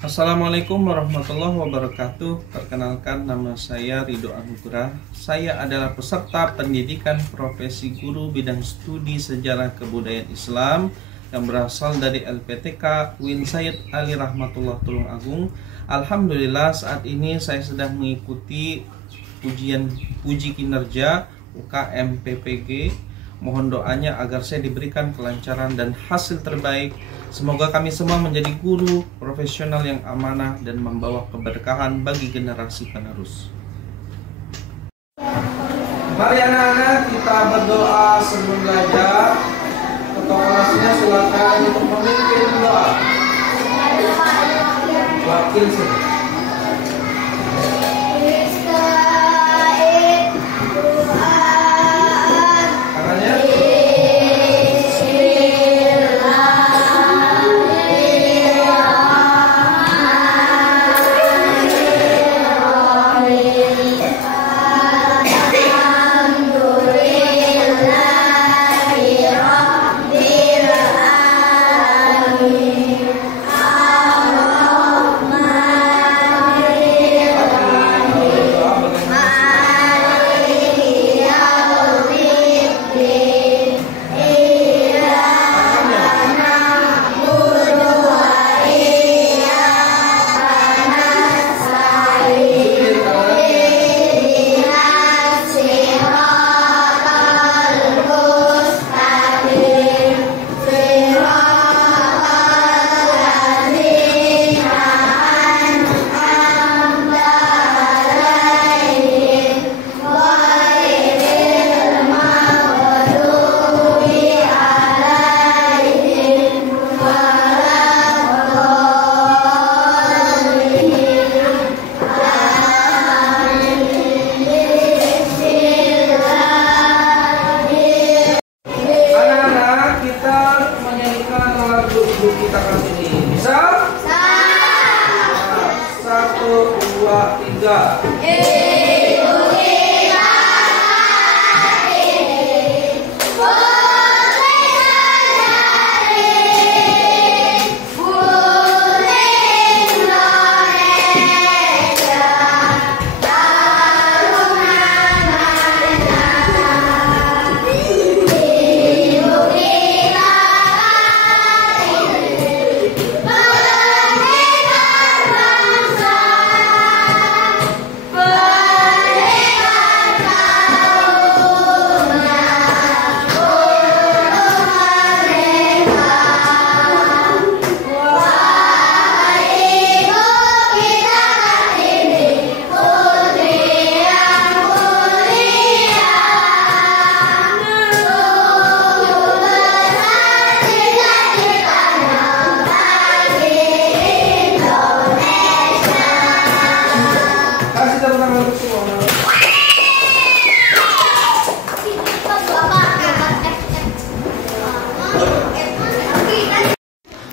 Assalamualaikum warahmatullahi wabarakatuh. Perkenalkan, nama saya Ridho Anugrah. Saya adalah peserta pendidikan profesi guru bidang studi sejarah kebudayaan Islam yang berasal dari LPTK Win Said Ali Rahmatullah Tulungagung. Alhamdulillah saat ini saya sedang mengikuti uji kinerja UKM PPG. Mohon doanya agar saya diberikan kelancaran dan hasil terbaik. Semoga kami semua menjadi guru profesional yang amanah dan membawa keberkahan bagi generasi penerus. Mari anak-anak kita berdoa sebelum belajar. Ketua kelasnya silakan untuk memimpin doa. Wakil saja. Kita kali ini bisa? Satu, dua, tiga.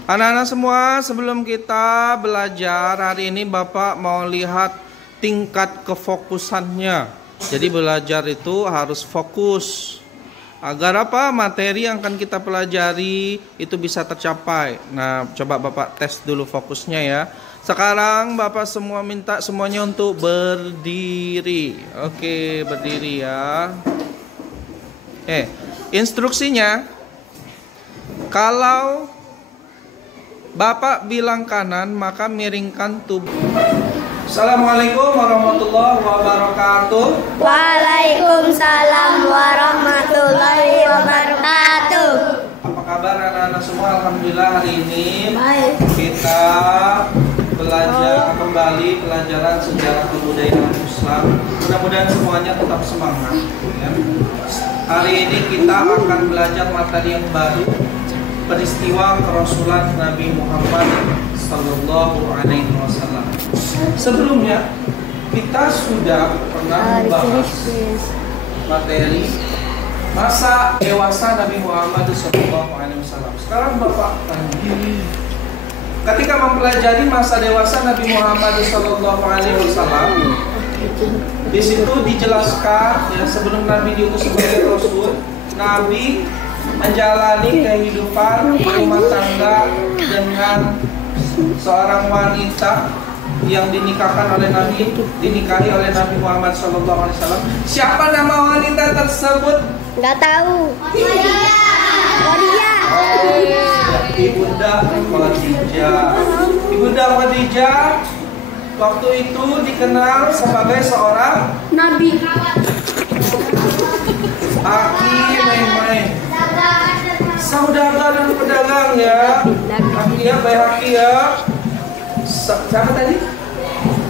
Anak-anak semua, sebelum kita belajar hari ini Bapak mau lihat tingkat kefokusannya. Jadi belajar itu harus fokus. Agar apa? Materi yang akan kita pelajari itu bisa tercapai. Nah, coba Bapak tes dulu fokusnya ya. Sekarang Bapak semua minta semuanya untuk berdiri. Oke, berdiri ya. Instruksinya, kalau Bapak bilang kanan, maka miringkan tubuh. Assalamualaikum warahmatullahi wabarakatuh. Waalaikumsalam warahmatullahi wabarakatuh. Apa kabar anak-anak semua? Alhamdulillah hari ini kita belajar kembali pelajaran sejarah kebudayaan Islam. Mudah-mudahan semuanya tetap semangat ya. Hari ini kita akan belajar materi yang baru, peristiwa kerasulan Nabi Muhammad Sallallahu Alaihi Wasallam. Sebelumnya kita sudah pernah membahas materi masa dewasa Nabi Muhammad Sallallahu Alaihi Wasallam. Sekarang Bapak tanya, ketika mempelajari masa dewasa Nabi Muhammad Sallallahu Alaihi Wasallam, di situ dijelaskan ya, sebelum Nabi diutus sebagai Rasul, Nabi menjalani kehidupan rumah tangga dengan seorang wanita yang dinikahi oleh Nabi Muhammad SAW. Siapa nama wanita tersebut? Nggak tahu. Khadijah. Ibunda Khadijah. Ibunda Khadijah waktu itu dikenal sebagai seorang Nabi. Aki main-main, saudagar dan pedagang ya. Aki ya, baik Aki ya. Siapa tadi?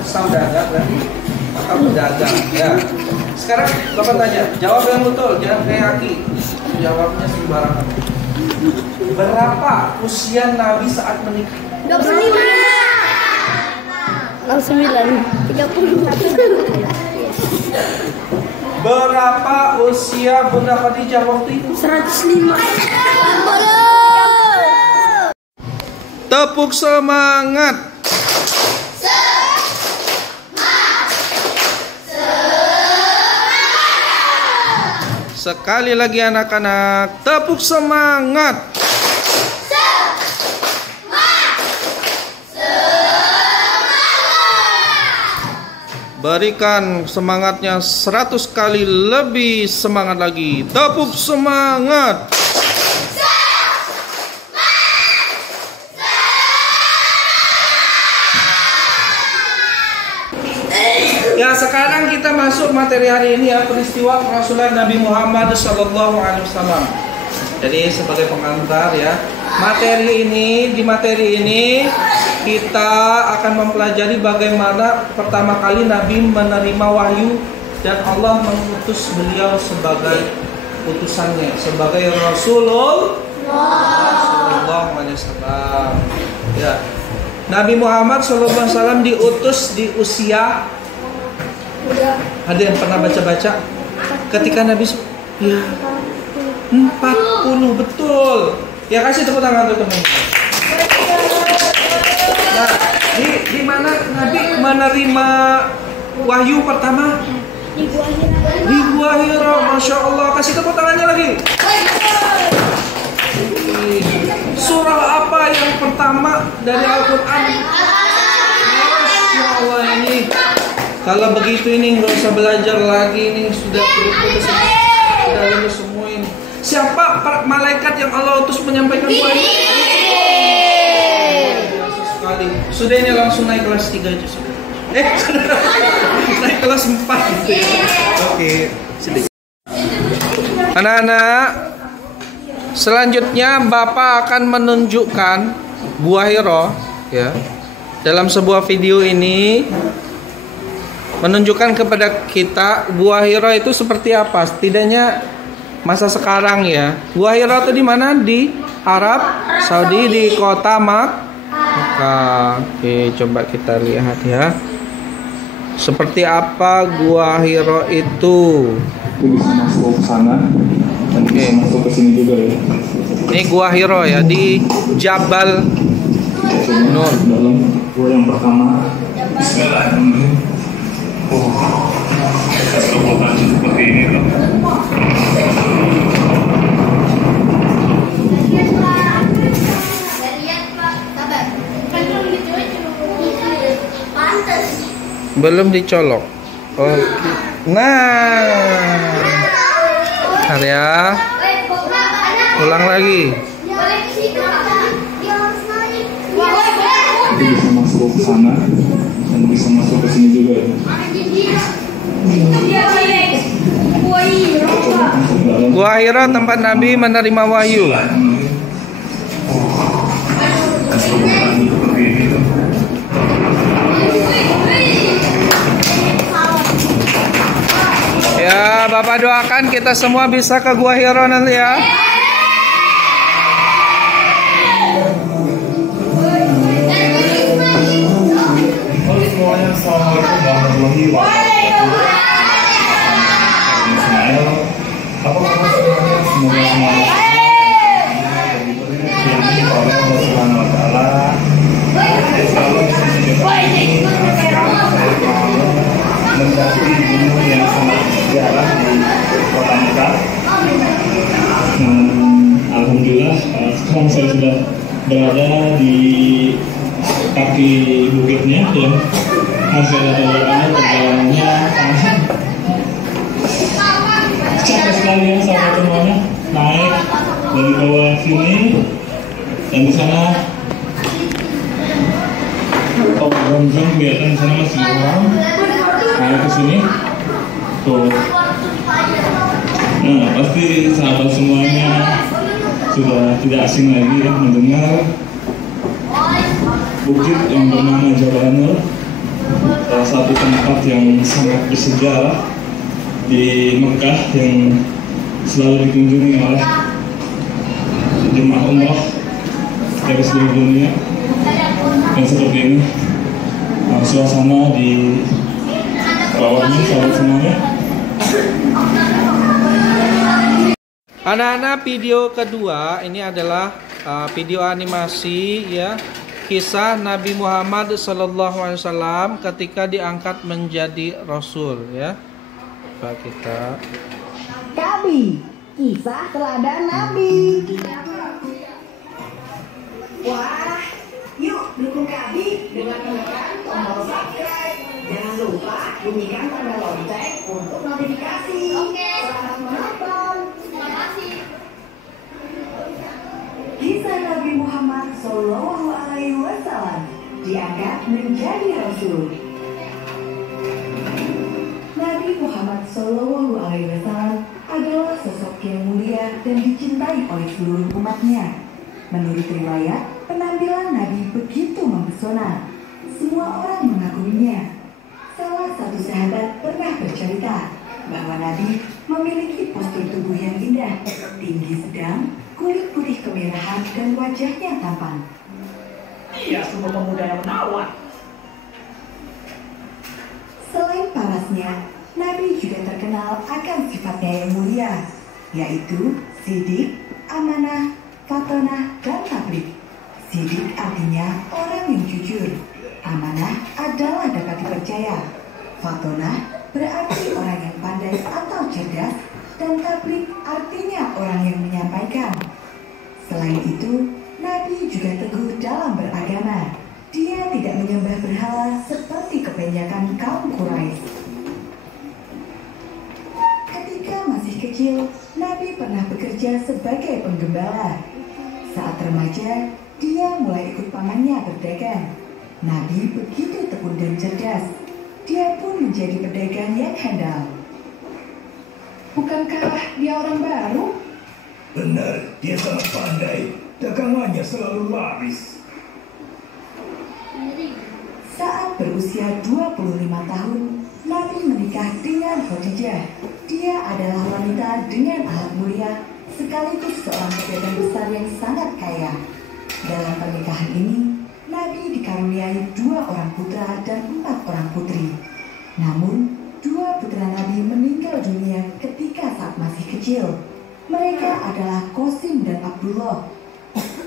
Saudagar kan? Atau pedagang ya. Sekarang Bapak tanya, jawab yang betul, jangan kayak Aki. Jawabnya sembarangan. Berapa usia Nabi saat menikah? 25. 29. 30. Berapa usia Bunda Khadijah waktu itu? 105. 80. Tepuk semangat. Sekali lagi anak-anak, tepuk semangat. Berikan semangatnya 100 kali lebih semangat lagi. Tepuk semangat. Ya, sekarang kita masuk materi hari ini ya, peristiwa kerasulan Nabi Muhammad SAW. Jadi sebagai pengantar ya, di materi ini kita akan mempelajari bagaimana pertama kali Nabi menerima wahyu dan Allah mengutus beliau sebagai utusannya, sebagai Rasulullah SAW. Ya, Nabi Muhammad SAW diutus di usia. Ada yang pernah baca-baca ketika Nabi ya 40, betul. Ya, kasih tepuk tangan untuk teman. Nah, di mana Nabi menerima wahyu pertama? Di Gua Hira. Masya Allah, kasih tepuk tangannya lagi. Surah apa yang pertama dari Al-Quran? Masya Allah, ini kalau begitu ini nggak usah belajar lagi, ini sudah lulus semua ini. Siapa malaikat yang Allah utus menyampaikan wahyu? Biasa sekali. Sudah ini langsung naik kelas 3 aja sudah. Naik kelas 4 gitu ya. Oke, sedikit. Anak-anak, selanjutnya Bapak akan menunjukkan Gua Hira ya. Dalam sebuah video ini menunjukkan kepada kita Gua Hira itu seperti apa, setidaknya masa sekarang ya. Gua Hira itu di mana? Di Arab Saudi, di kota Makkah. Oke, coba kita lihat ya. Seperti apa Gua Hira itu? Itu bisa masuk ke sana dan bisa masuk ke sini juga ya. Ini Gua Hira ya, di Jabal Nur. Dalam gua yang pertama. Bismillahirrahmanirrahim. Seperti ini loh. Belum dicolok. Oke. Nah, bentar ya. Ulang lagi. Itu bisa masuk ke sana dan bisa masuk ke sini juga ya. Gua Hira tempat Nabi menerima wahyu. Ya, Bapak doakan kita semua bisa ke Gua Hira nanti ya. Semuanya, assalamualaikum warahmatullahi wabarakatuh. Apa kabar semuanya? Semoga semuanya diberi kemuliaan oleh Allah Subhanahu Wa Taala. Selalu saya mau mendaki gunung yang sangat jarang di kota Mekah. Alhamdulillah, sekarang saya sudah berada di kaki bukitnya dan hasil perjalanannya capek sekali ya sahabat semuanya, naik dari bawah sini dan di sana gonjong kelihatan di sana masih orang naik ke sini tuh. Nah pasti sahabat semuanya sudah tidak asing lagi ya mendengar bukit yang bernama Jabal Nur, salah satu tempat yang sangat bersejarah di Mekah yang selalu dikunjungi oleh jemaah umrah dari seluruh dunia. Dan seperti ini suasana di bawahnya sahabat semuanya. Anak-anak, video kedua ini adalah video animasi ya, kisah Nabi Muhammad SAW ketika diangkat menjadi Rasul ya. Coba kita. Kabi, kisah teladan Nabi. Wah, yuk dukung Kabi dengan menekan tombol subscribe. Jangan lupa bunyikan tanda lonceng untuk notifikasi. Selamat menonton. Terima kasih. Kisah Nabi Muhammad SAW diangkat menjadi Rasul. Nabi Muhammad SAW adalah sosok yang mulia dan dicintai oleh seluruh umatnya. Menurut riwayat, penampilan Nabi begitu mempesona. Semua orang mengaguminya. Salah satu sahabat pernah bercerita bahwa Nabi memiliki postur tubuh yang indah, tinggi sedang, kulit putih kemerahan, dan wajahnya tampan. Dia sungguh pemuda yang menawan. Selain parasnya, Nabi juga terkenal akan sifatnya yang mulia, yaitu sidik, amanah, fatonah, dan tablik. Sidik artinya orang yang jujur, amanah adalah dapat dipercaya, fatonah berarti orang yang pandai atau cerdas, dan tablik artinya orang yang menyampaikan. Selain itu, Nabi juga teguh dalam beragama. Dia tidak menyembah berhala seperti kebanyakan kaum Quraisy. Ketika masih kecil, Nabi pernah bekerja sebagai penggembala. Saat remaja, dia mulai ikut pamannya berdagang. Nabi begitu tekun dan cerdas. Dia pun menjadi pedagang yang handal. Bukankah dia orang baru? Benar, dia sangat pandai. Dagangannya selalu laris. Saat berusia 25 tahun, Nabi menikah dengan Khadijah. Dia adalah wanita dengan akhlak mulia, sekaligus seorang pedagang besar yang sangat kaya. Dalam pernikahan ini, Nabi dikaruniai 2 orang putra dan 4 orang putri. Namun, 2 putra Nabi meninggal dunia ketika saat masih kecil. Mereka adalah Qasim dan Abdullah.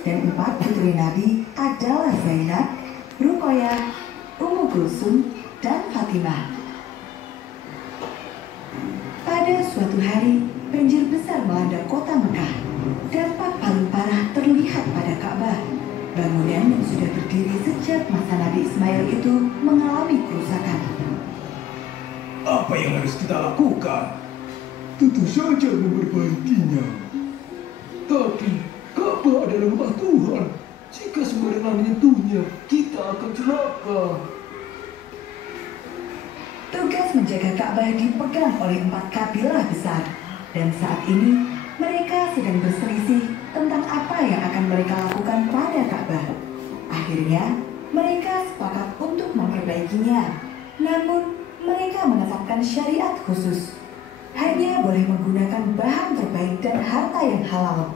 Dan 4 putri Nabi adalah Zainab, Ruqayyah, Ummu Kulsum, dan Fatimah. Pada suatu hari, banjir besar melanda kota Mekah. Dampak paling parah terlihat pada Ka'bah. Bangunan yang sudah berdiri sejak masa Nabi Ismail itu mengalami kerusakan. Apa yang harus kita lakukan? Tentu saja memperbaikinya. Tapi Ka'bah adalah rumah Tuhan. Jika sembarangan menyentuhnya, kita akan celaka. Tugas menjaga Ka'bah dipegang oleh 4 kabilah besar. Dan saat ini, mereka sedang berselisih tentang apa yang akan mereka lakukan pada Ka'bah. Akhirnya, mereka sepakat untuk memperbaikinya. Namun, mereka menetapkan syariat khusus. Hanya boleh menggunakan bahan terbaik dan harta yang halal.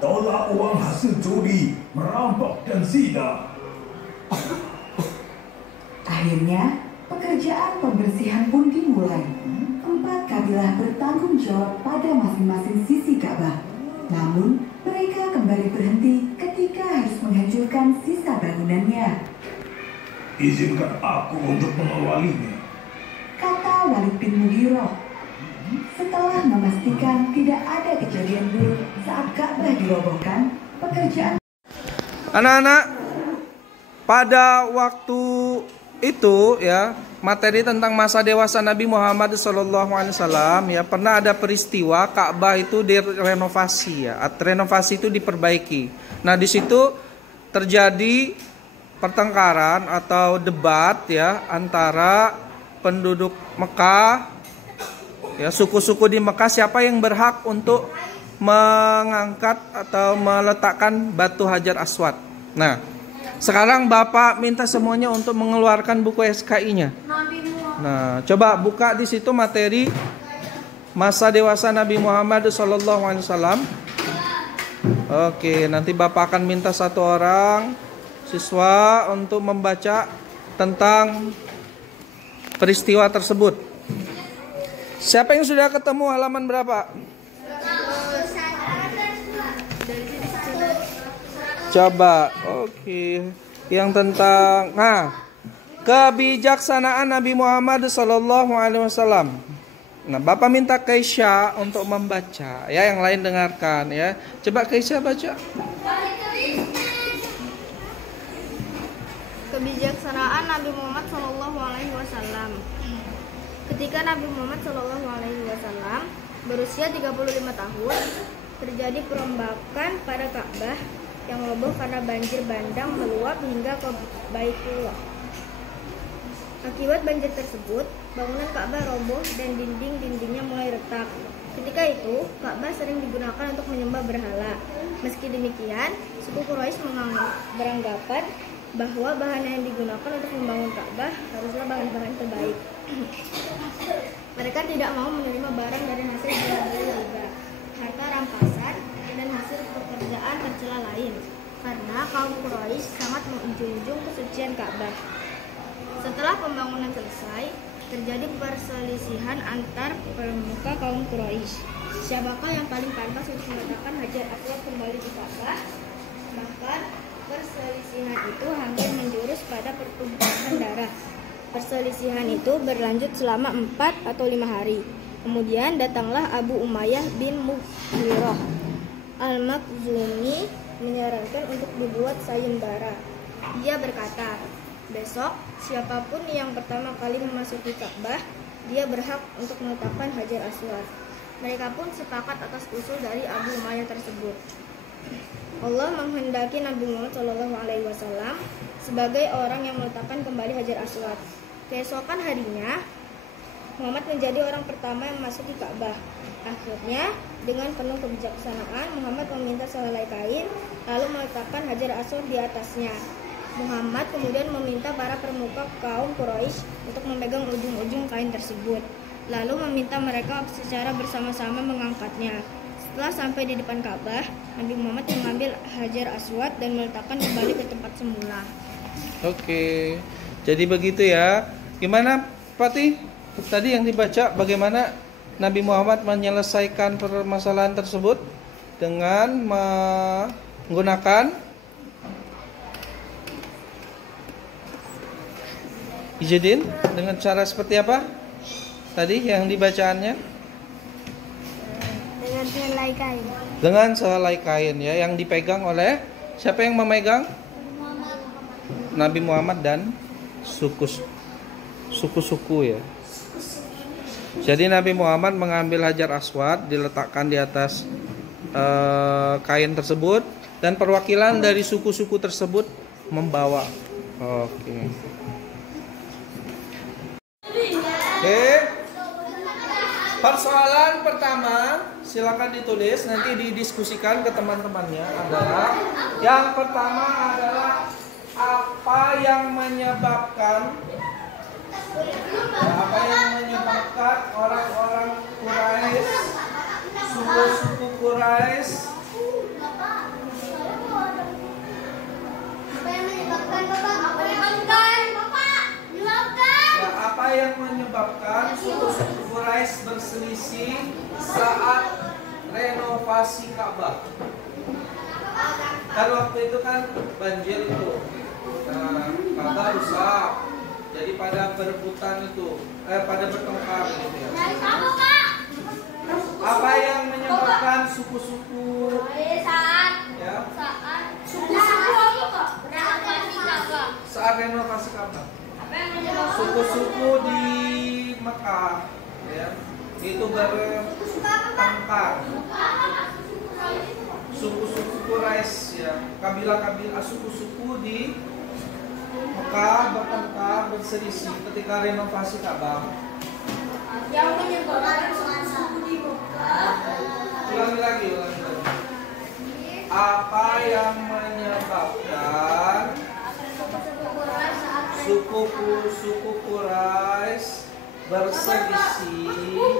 Tolak uang hasil judi, merampok, dan zina. Akhirnya, pekerjaan pembersihan pun dimulai. 4 kabilah bertanggung jawab pada masing-masing sisi Ka'bah. Namun, mereka kembali berhenti ketika harus menghancurkan sisa bangunannya. Izinkan aku untuk mengawalinya, Kata Walid bin Mughirah. Setelah memastikan tidak ada kejadian buruk saat Ka'bah dirobohkan, pekerjaan... Anak-anak, pada waktu itu ya, materi tentang masa dewasa Nabi Muhammad SAW ya, pernah ada peristiwa Ka'bah itu direnovasi ya, renovasi itu diperbaiki. Nah di situ terjadi pertengkaran atau debat ya antara penduduk Mekah ya, suku-suku di Mekah, siapa yang berhak untuk mengangkat atau meletakkan batu Hajar Aswad. Nah, sekarang Bapak minta semuanya untuk mengeluarkan buku SKI-nya. Nah, coba buka di situ materi masa dewasa Nabi Muhammad SAW. Oke, nanti Bapak akan minta satu orang siswa untuk membaca tentang peristiwa tersebut. Siapa yang sudah ketemu halaman berapa? Coba, oke. Yang tentang, kebijaksanaan Nabi Muhammad SAW. Nah, Bapak minta Keisha untuk membaca, ya, yang lain dengarkan, ya. Coba Keisha baca. Kebijaksanaan Nabi Muhammad SAW. Ketika Nabi Muhammad SAW berusia 35 tahun, terjadi perombakan pada Ka'bah yang roboh karena banjir bandang meluap hingga ke Baitullah. Akibat banjir tersebut, bangunan Ka'bah roboh dan dinding-dindingnya mulai retak. Ketika itu, Ka'bah sering digunakan untuk menyembah berhala. Meski demikian, suku Quraisy beranggapan bahwa bahan yang digunakan untuk membangun Ka'bah haruslah bahan-bahan terbaik. Mereka tidak mau menerima barang dari hasil jual beli riba, harta rampasan, dan hasil pekerjaan tercela lain, karena kaum Quraisy sangat menjunjung kesucian Ka'bah. Setelah pembangunan selesai, terjadi perselisihan antar pemuka kaum Quraisy. Siapakah yang paling pantas untuk meletakkan Hajar Aswad kembali di Ka'bah? Bahkan perselisihan itu hampir menjurus pada pertumpahan darah. Perselisihan itu berlanjut selama 4 atau 5 hari. Kemudian datanglah Abu Umayyah bin Mughirah Al-Makhzumi menyarankan untuk dibuat sayembara. Dia berkata, besok siapapun yang pertama kali memasuki Ka'bah, dia berhak untuk meletakkan Hajar Aswad. Mereka pun sepakat atas usul dari Abu Umayyah tersebut. Allah menghendaki Nabi Muhammad SAW sebagai orang yang meletakkan kembali Hajar Aswad. Keesokan harinya, Muhammad menjadi orang pertama yang memasuki Ka'bah. Akhirnya, dengan penuh kebijaksanaan, Muhammad meminta sehelai kain, lalu meletakkan Hajar Aswad di atasnya. Muhammad kemudian meminta para pemuka kaum Quraisy untuk memegang ujung-ujung kain tersebut, lalu meminta mereka secara bersama-sama mengangkatnya. Setelah sampai di depan Ka'bah, Nabi Muhammad mengambil Hajar Aswad dan meletakkan kembali ke tempat semula. Oke, jadi begitu ya. Gimana, Fatih? Tadi yang dibaca bagaimana Nabi Muhammad menyelesaikan permasalahan tersebut dengan menggunakan Izidin dengan cara seperti apa? Tadi yang dibacaannya? Dengan sehelai kain. Dengan sehelai kain ya, yang dipegang oleh siapa yang memegang? Nabi Muhammad dan suku-suku ya. Jadi Nabi Muhammad mengambil Hajar Aswad, diletakkan di atas kain tersebut, dan perwakilan dari suku-suku tersebut membawa. Oke. Persoalan pertama, silakan ditulis, nanti didiskusikan ke teman-temannya, adalah yang pertama adalah apa yang menyebabkan orang-orang Quraisy, suku-suku Quraisy apa yang menyebabkan suku-suku Quraisy berselisih saat renovasi Ka'bah? Kan waktu itu kan banjir itu, Ka'bah rusak. Jadi pada berebutan itu, pada bertengkar gitu ya. Apa yang menyebabkan suku-suku? Saat Ya. suku-suku apa, Kak? Renovasi Ka'bah. saat renovasi Ka'bah? Suku-suku di Mekah, ya, itu bertengkar. Suku-suku Quraisy, ya, kabilah-kabilah suku-suku di Mekah bertengkar, berselisih ketika renovasi Ka'bah. Yang menyebabkan suku di Mekah. Ulangi lagi. Apa yang menyebabkan suku Quraisy berselisih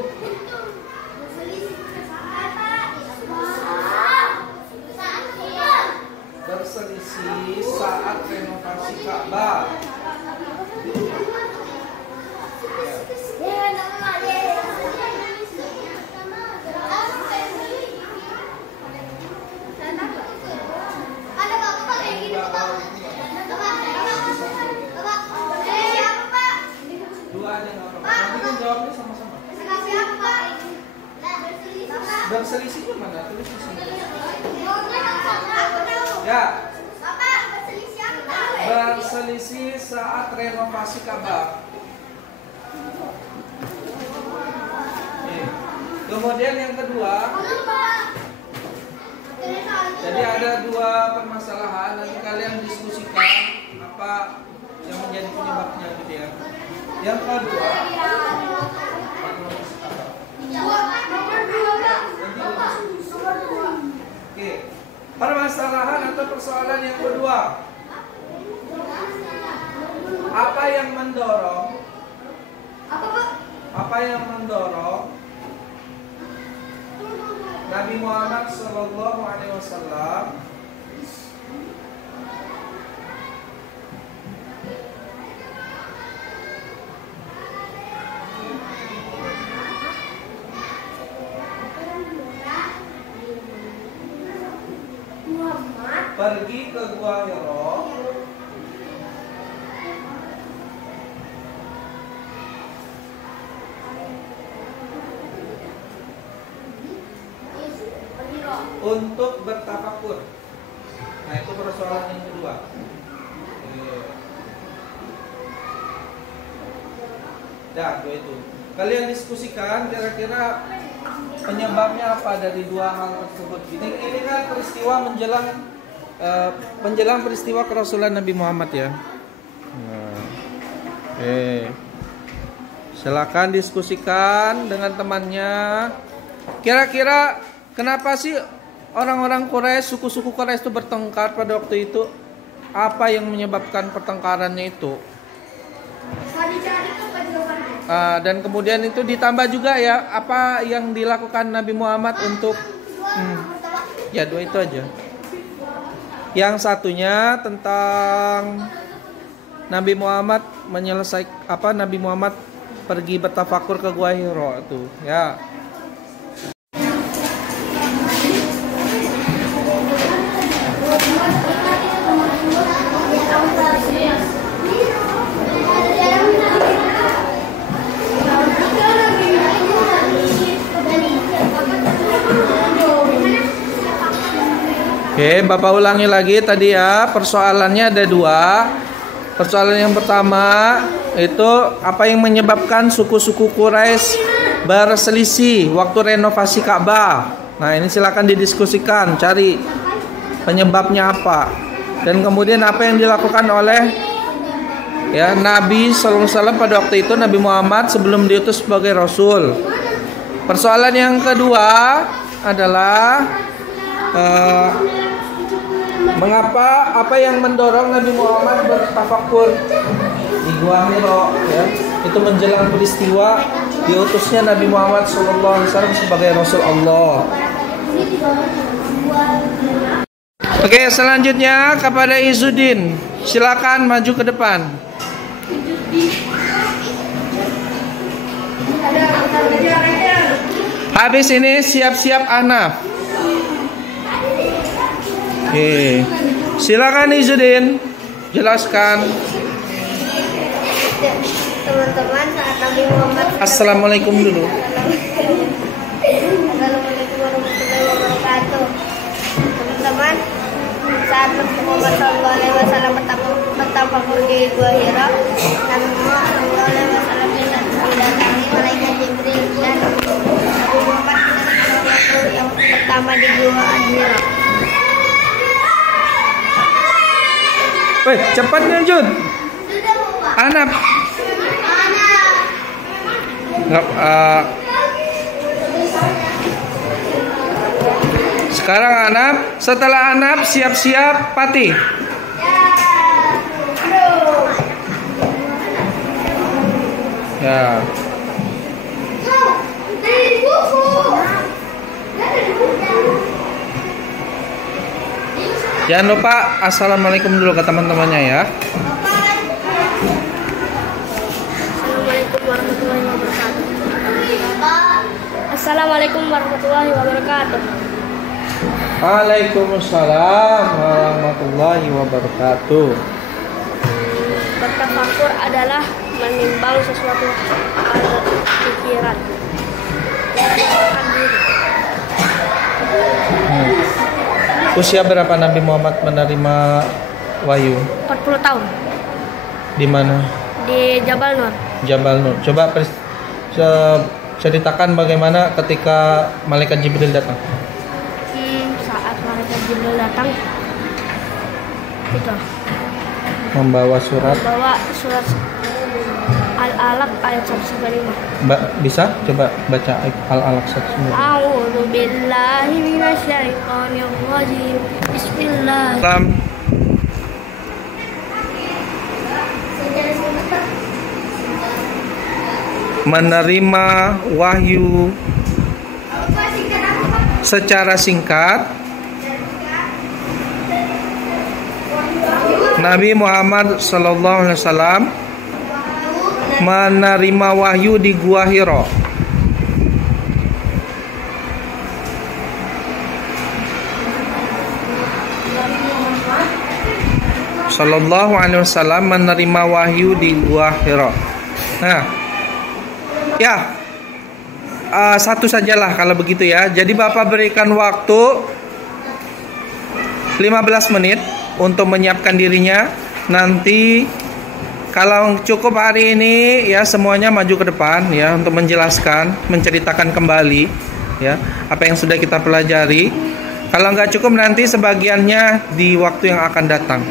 saat renovasi Ka'bah? Dua aja nggak apa-apa. Nanti kan jawabnya sama-sama. Berselisihnya mana? Tulis di sini. Ya. Berselisih saat renovasi Ka'bah. Kemudian yang kedua, jadi ada dua permasalahan, nanti kalian diskusikan apa yang menjadi penyebabnya gitu ya. Yang kedua, oke, permasalahan atau persoalan yang kedua, apa yang mendorong Nabi Muhammad Sallallahu Alaihi Wasallam pergi ke Gua Hira untuk bertafakur. Nah, itu persoalan yang kedua. Dah, itu. Kalian diskusikan kira-kira penyebabnya apa dari dua hal tersebut. Ini kan peristiwa menjelang peristiwa kerasulan Nabi Muhammad ya. Silakan diskusikan dengan temannya. Kira-kira kenapa sih orang-orang Quraisy, suku-suku Quraisy itu bertengkar pada waktu itu? Apa yang menyebabkan pertengkarannya itu? Dan kemudian itu ditambah juga ya, apa yang dilakukan Nabi Muhammad untuk ya dua itu aja. Yang satunya tentang Nabi Muhammad Nabi Muhammad pergi bertafakur ke Gua Hira itu ya. Oke, Bapak ulangi lagi tadi ya, persoalannya ada dua. Persoalan yang pertama itu apa yang menyebabkan suku-suku Quraisy berselisih waktu renovasi Ka'bah. Nah, ini silakan didiskusikan, cari penyebabnya apa. Dan kemudian apa yang dilakukan oleh ya Nabi sallallahu alaihi wasallam pada waktu itu, Nabi Muhammad sebelum diutus sebagai rasul. Persoalan yang kedua adalah mengapa, apa yang mendorong Nabi Muhammad bertafakur di Gua Hira ya, itu menjelang peristiwa diutusnya Nabi Muhammad SAW sebagai Rasul Allah. Oke, selanjutnya kepada Izzuddin, silakan maju ke depan. Habis ini siap-siap Anaf. Oke, silakan Izzuddin, jelaskan. Teman-teman, saat Nabi Muhammad Assalamualaikum dulu. Assalamualaikum warahmatullahi wabarakatuh. Teman-teman, Saat Nabi Muhammad SAW bertapa pergi Gua Hira, Nabi Muhammad SAW mendatangi malaikat Jibril dan Nabi Muhammad SAW yang pertama di Gua Hira. Woi, cepatnya Jun. Anap. Sekarang Anap, setelah Anap siap-siap Pati. Ya. Jangan lupa assalamualaikum dulu ke teman-temannya ya. Assalamualaikum warahmatullahi wabarakatuh. Waalaikumsalam warahmatullahi wabarakatuh. Bertafakur adalah menimbang sesuatu pikiran. Usia berapa Nabi Muhammad menerima wahyu? 40 tahun. Di mana? Di Jabal Nur. Jabal Nur. Coba ceritakan bagaimana ketika malaikat Jibril datang. Saat malaikat Jibril datang, itu Membawa surat Al-Alaq ayat 195. Bisa coba baca Al-Alaq 195. A'udzu billahi minasyaitonir rajim. Bismillah. Menerima wahyu secara singkat. Nabi Muhammad SAW menerima wahyu di Gua Hira. Sallallahu alaihi wasallam menerima wahyu di Gua Hira. Nah, ya, satu sajalah kalau begitu ya. Jadi Bapak berikan waktu 15 menit untuk menyiapkan dirinya. Nanti kalau cukup hari ini ya semuanya maju ke depan ya untuk menjelaskan, menceritakan kembali ya apa yang sudah kita pelajari. Kalau nggak cukup nanti sebagiannya di waktu yang akan datang.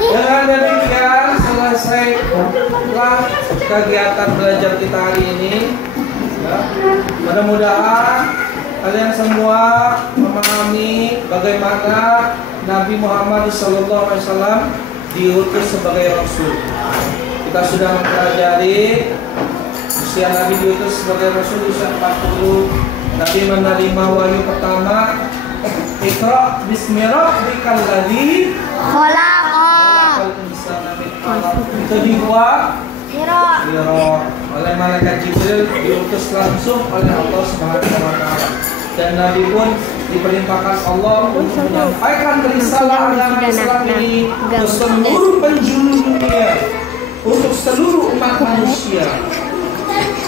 Dengan demikian selesailah kegiatan belajar kita hari ini. Ya. Mudah-mudahan kalian semua memahami bagaimana Nabi Muhammad SAW diutus sebagai Rasul. Kita sudah mempelajari usia Nabi diutus sebagai Rasul usia 40. Nabi menerima wahyu pertama. Iqra bismi rabbikal ladzi khalaq. Itu di Gua Hira oleh malaikat Jibril, diutus langsung oleh Allah Subhanahu wa taala. Dan Nabi pun diperintahkan Allah untuk menyampaikan risalah agama Islam ini ke seluruh penjuru dunia, untuk seluruh umat manusia.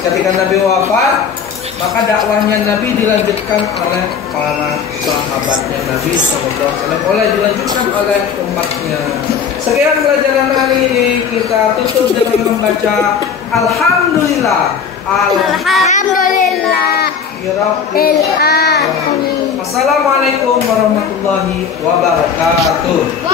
Ketika Nabi wafat, maka dakwahnya Nabi dilanjutkan oleh para sahabatnya Nabi SAW, dilanjutkan oleh umatnya. Sekian pelajaran hari ini, kita tutup dengan membaca Alhamdulillah. Alhamdulillah. Assalamualaikum warahmatullahi wabarakatuh.